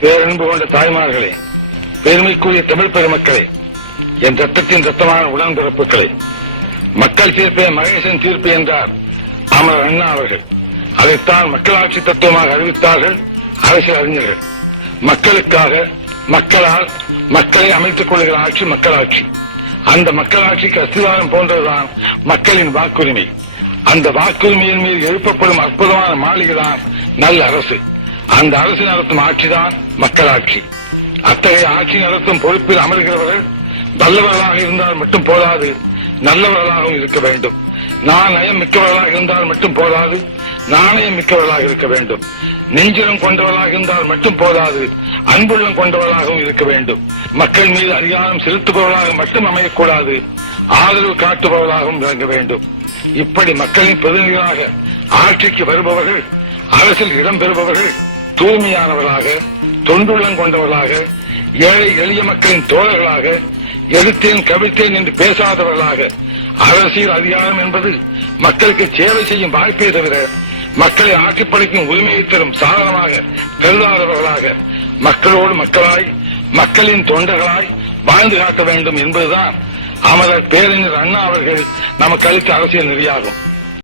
பேரன்பு கொண்ட தாய்மார்களே, பெருமைக்குரிய தமிழ் பெருமக்களே, என் ரத்தத்தின் ரத்தமான உடன்பிறப்புகளே, மக்கள் தீர்ப்பே மகேசன் தீர்ப்பு என்றார் அமரர் அண்ணா அவர்கள். அதைத்தான் மக்களாட்சி தத்துவமாக அறிவித்தார்கள் அரசியல் அறிஞர்கள். மக்களுக்காக, மக்களால், மக்களை அமைத்துக் கொள்கிற ஆட்சி மக்களாட்சி. அந்த மக்களாட்சிக்கு அஸ்திவாரம் போன்றதுதான் மக்களின் வாக்குரிமை. அந்த வாக்குரிமையின் மீது எழுப்பப்படும் அற்புதமான மாளிகைதான் நல்ல அரசு. அந்த அரசு நடத்தும் ஆட்சிதான் மக்களாட்சி. அத்தகைய ஆட்சி நடத்தும் பொறுப்பில் அமர்கிறவர்கள் வல்லவர்களாக இருந்தால் மட்டும் போதாது, நல்லவர்களாகவும் இருக்க வேண்டும். நாணயம் மிக்கவர்களாக இருந்தால் மட்டும் போதாது, நாணயம் மிக்கவர்களாக இருக்க வேண்டும். நெஞ்சிலம் கொண்டவர்களாக இருந்தால் மட்டும் போதாது, அன்புள்ளம் கொண்டவர்களாகவும் இருக்க வேண்டும். மக்கள் மீது அதிகாரம் செலுத்துபவர்களாக மட்டும் அமையக்கூடாது, ஆதரவு காட்டுபவர்களாகவும் விளங்க வேண்டும். இப்படி மக்களின் பிரதிநிதிகளாக ஆட்சிக்கு வருபவர்கள், அரசில் இடம்பெறுபவர்கள் தூய்மையானவர்களாக, தொண்டுள்ளம் கொண்டவர்களாக, ஏழை எளிய மக்களின் தோழர்களாக, எதிர்த்தேன் கவிழ்த்தேன் என்று பேசாதவர்களாக, அரசியல் அதிகாரம் என்பது மக்களுக்கு சேவை செய்யும் வாய்ப்பே தவிர மக்களை ஆட்சிப்படைக்கும் உரிமையை தரும் சாதனமாக கருதாதவர்களாக, மக்களோடு மக்களாய், மக்களின் தொண்டர்களாய் வாழ்ந்து காட்ட வேண்டும் என்பதுதான் அமரர் பேரறிஞர் அண்ணா அவர்கள் நமக்கு அளித்த அரசியல் நெறியாகும்.